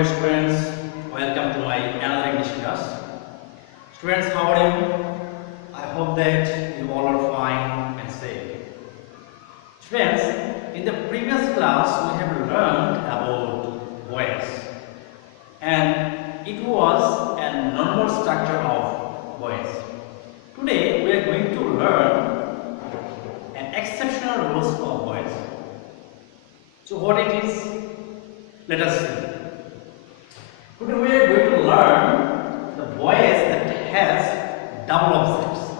dear students, welcome to my another English class. Students, how are you? I hope that you all are fine and safe. Students, in the previous class we have learned about voice, and it was a normal structure of voice. Today we are going to learn an exceptional rules of voice. So what it is? Let us see. Today we are going to learn the voice that has double objects.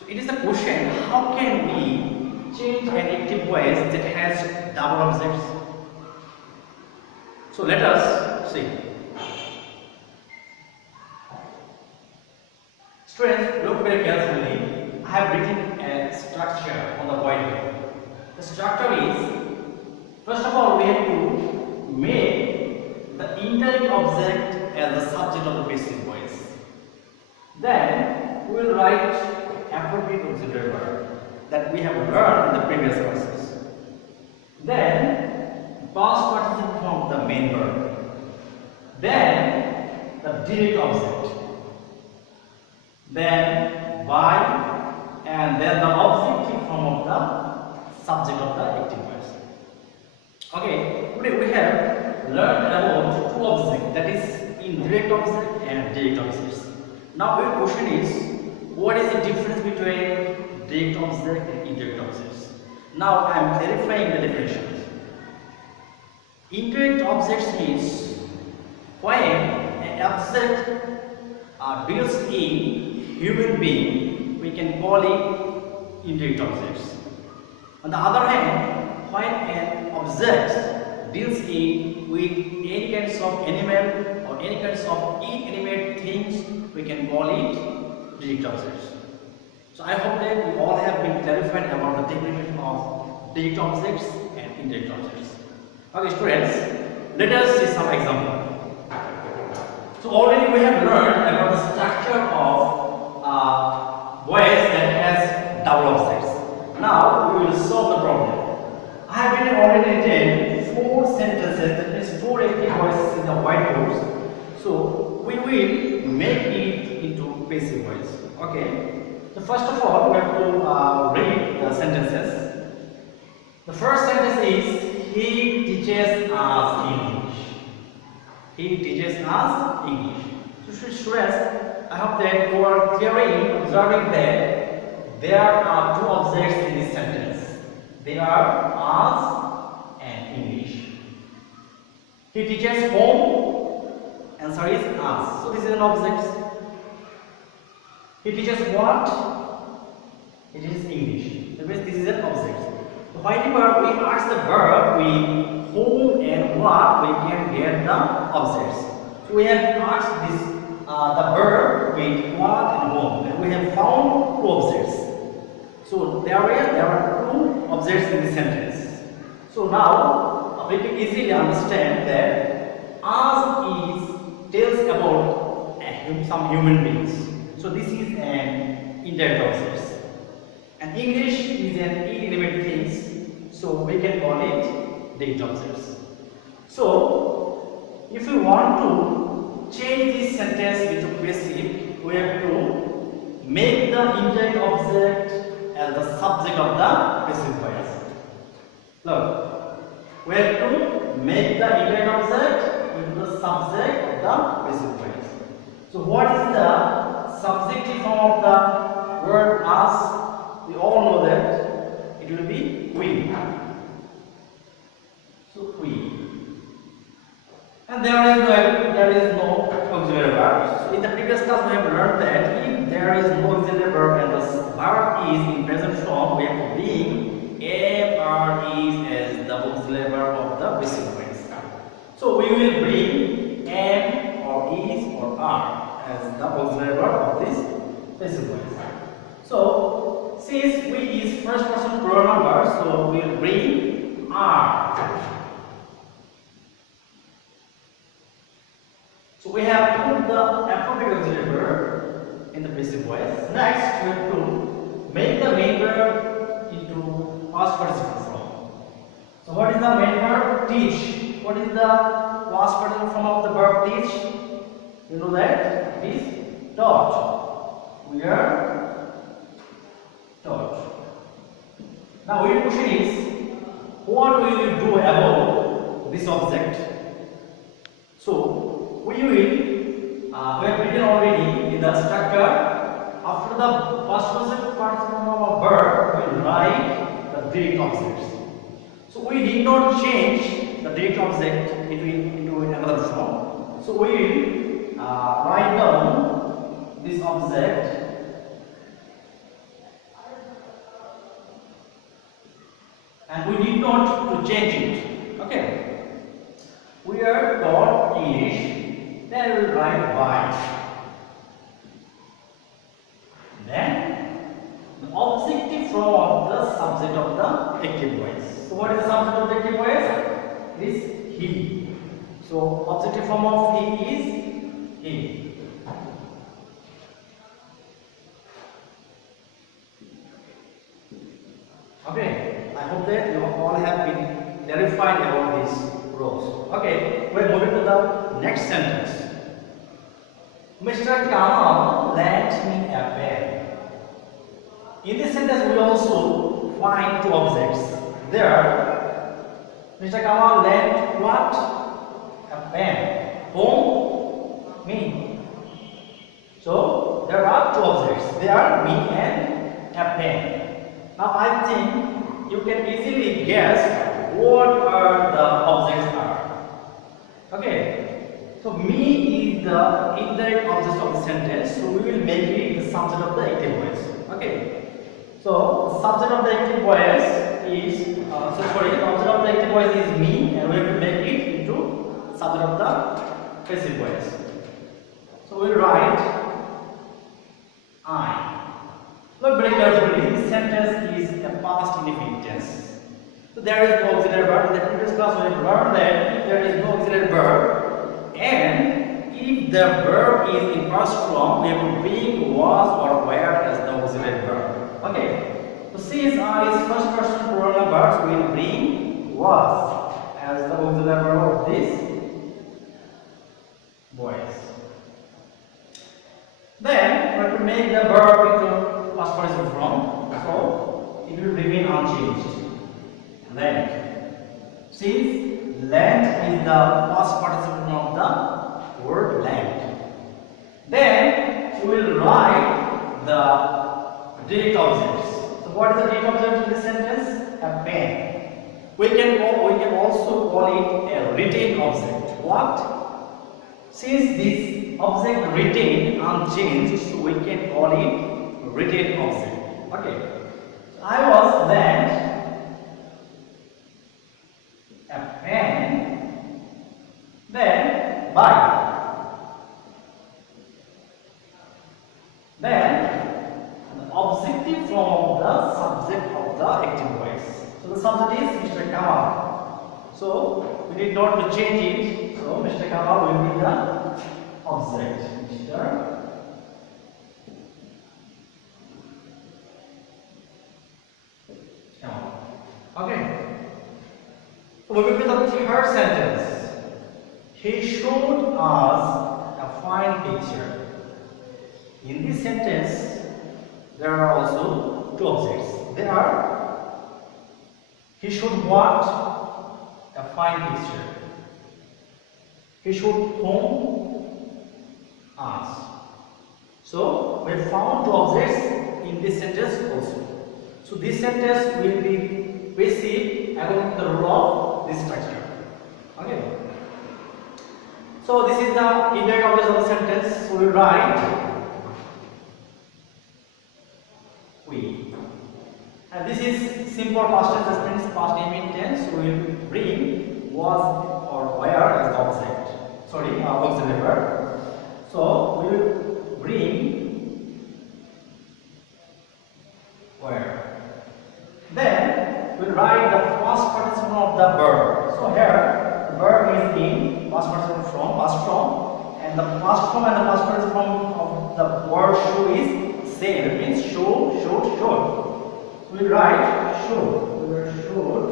So it is the question, how can we change an active voice that has double objects? So let us see. Students, look very carefully. I have written a structure on the whiteboard. The structure is, first of all, we have to make the indirect object as the subject of the basic voice. Then we will write appropriate auxiliary verb that we have learned in the previous classes. Then past participle form of the main verb. Then the direct object. Then by, and then the objective form of the subject of the active voice. Okay, today we have learned about two objects, that is indirect object and direct objects. Now your question is, what is the difference between direct object and indirect objects? Now I am clarifying the definitions. Indirect objects means when an object deals in human being, we can call it indirect objects. On the other hand, when an object deals in with any kinds of animal or any kinds of inanimate things, we can call it direct objects. So I hope that you all have been clarified about the definition of direct objects and indirect objects. Okay, students, let us see some example. So already we have learned about the structure of voice that has double objects. Now we will solve the problem. I have been already written 4 sentences, that means 4 active voices in the whiteboard. So we will make it into basic voice. Okay. So first of all, we have to read the sentences. The first sentence is, he teaches us English. He teaches us English. So students, I hope that you are clearly observing that there are two objects in this sentence. They are us and English. He teaches home, answer is us. So this is an object. He teaches what? It is English. That means this is an object. So whenever we ask the verb with whom and what, we can get the objects. So we have asked this the verb with what and whom, and we have found two objects. So there are two objects in this sentence. So now we can easily understand that us tells about some human beings. So this is an indirect object. And English is an inanimate thing, so we can call it direct objects. So if we want to change this sentence into passive, we have to make the indirect object as the subject of the passive voice. Look, we have to make the indirect object into the subject of the passive voice. So what is the subjective form of the word us? We all know that it will be we. So we. And there is no auxiliary verb. So in the previous class we have learned that if there is no auxiliary verb and the verb is in present form, we have to bring am or is as the auxiliary verb of the basic voice. So we will bring am or is or are as the auxiliary verb of this basic voice. So since we is first person plural number, so we will bring are. So we have put the appropriate auxiliary verb in the basic voice. Next, we have to make the main verb into past participle form. So what is the main verb? Teach. What is the past participle form of the verb teach? You know that it is taught. We are taught. Now your question is, what will you do about this object? So we have written already in the structure. After the past participle form of a verb, we will write the direct objects. So we did not change the direct object into another form. So we will write down this object and we need not to change it. Okay. We are taught English, then we will write by. Then the objective form of the subject of the active voice. So what is the subject of the active voice? It is he. So objective form of he is he. Okay, I hope that you all have been clarified about these rows. Okay, we're moving to the next sentence. Mr. Kamal lent me a pen. In this sentence, we also find two objects. There, Mr. Kamal lent what? A pen. Whom? Me. So there are two objects. They are me and a pen. Now I think you can easily guess what are the objects are. Okay. So me is the indirect object of the sentence. So we will make it the subject of the active voice. Okay. So the subject of the active voice is the object of the active voice is me, and we will make it into subject of the passive voice. So we will write I. Look very carefully. This sentence is a past indefinite tense. So there is no auxiliary verb. In the previous class we have learned that if there is no auxiliary verb and if the verb is in past form, we have to bring was or where as the auxiliary verb. Okay. So since I is first person plural numbers, we will bring was as the auxiliary verb of this voice. Then we have to make the verb into past participle form, so it will remain unchanged. Lent. Since lent is the past participle form of the word lent, then we will write the direct objects. So what is the direct object in this sentence? A pen. We can also call it a retained object. What? Since this object retained unchanged, so we can call it retained object. Okay. I was lent a pen, then by. Then the objective form of the subject of the active voice. So the subject is Mr. Kamal. So we need not to change it. So Mr. Kamal will be the object. Mr. Okay. So we will be the third sentence. He showed us a fine picture. In this sentence, there are also two objects. There are he showed what? A fine picture. He showed whom? Us. So we have found two objects in this sentence also. So this sentence will be basic according to the rule of this structure. Okay. So this is the indirect object of the sentence. So we write we. And this is simple past tense, that means past indefinite tense. So we will bring was or where as the object. Sorry, auxiliary verb. So we will bring where. Then we will write the past participle of the verb. So here the verb is in past participle from past form, and the past form and the past participle form of the word show is same. It means show, showed, showed. So we write showed. We will showed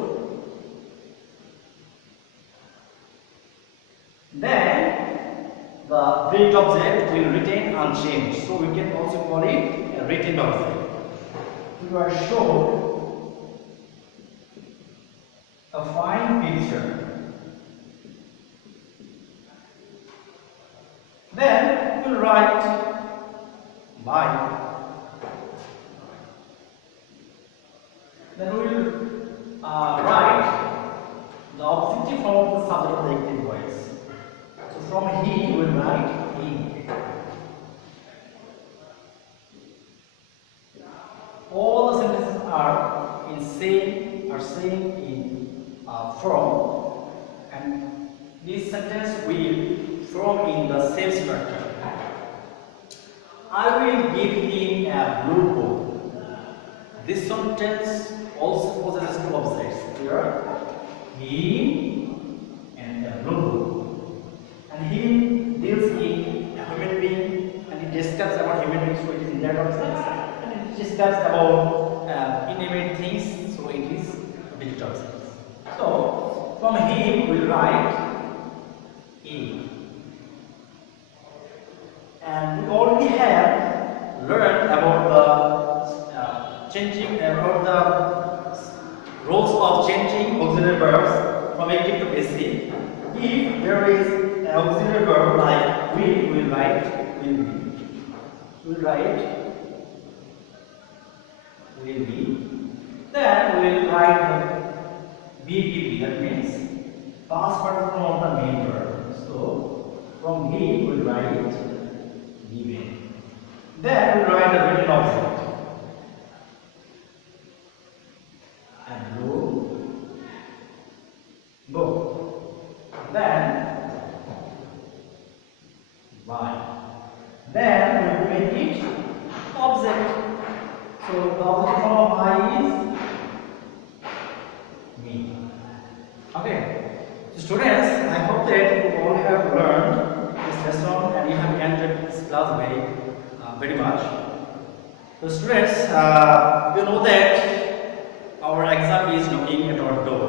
the built object will retain unchanged. So we can also call it a retained object. We are shown a fine picture. Then we'll write by. Then we'll write the objective form of the subject of the active voice. So from he we'll write he. All the sentences are saying in from, and this sentence will form in the same structure. I will give him a blue book. This sentence also possesses two objects. Here, him and a blue book. And him deals in a human being, and it describes about human beings, so it is in that object. And it describes about inanimate things, so it is digital objects. So from him we will write he. And we already have learned about the changing, about the roles of changing auxiliary verbs from active to passive. If there is an auxiliary verb like will, we will write will be. We will write will be. Then we will write the BPP, that means past participle of the main verb. So from be we will write given. Then we will write the written object. And blue book. Then by. Then we will make it object. So the object form of I is me. Okay. So students, I hope that you all have learned this lesson and you have enjoyed this class very much. So students, you know that our exam is knocking at our door.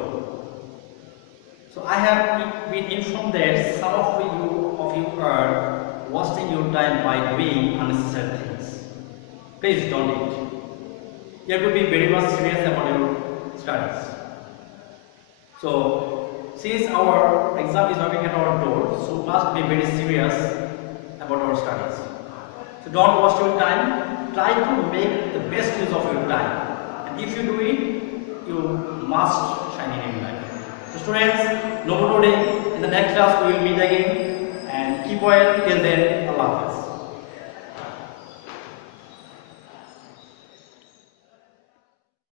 So I have been informed that some of you are wasting your time by doing unnecessary things. Please don't do it. You have to be very much serious about your studies. So since our exam is knocking at our door, so must be very serious about our studies. So don't waste your time. Try to make the best use of your time. And if you do it, you must shine in your life. So students, no more today. In the next class we will meet again. And keep well till then. Allah Hafiz.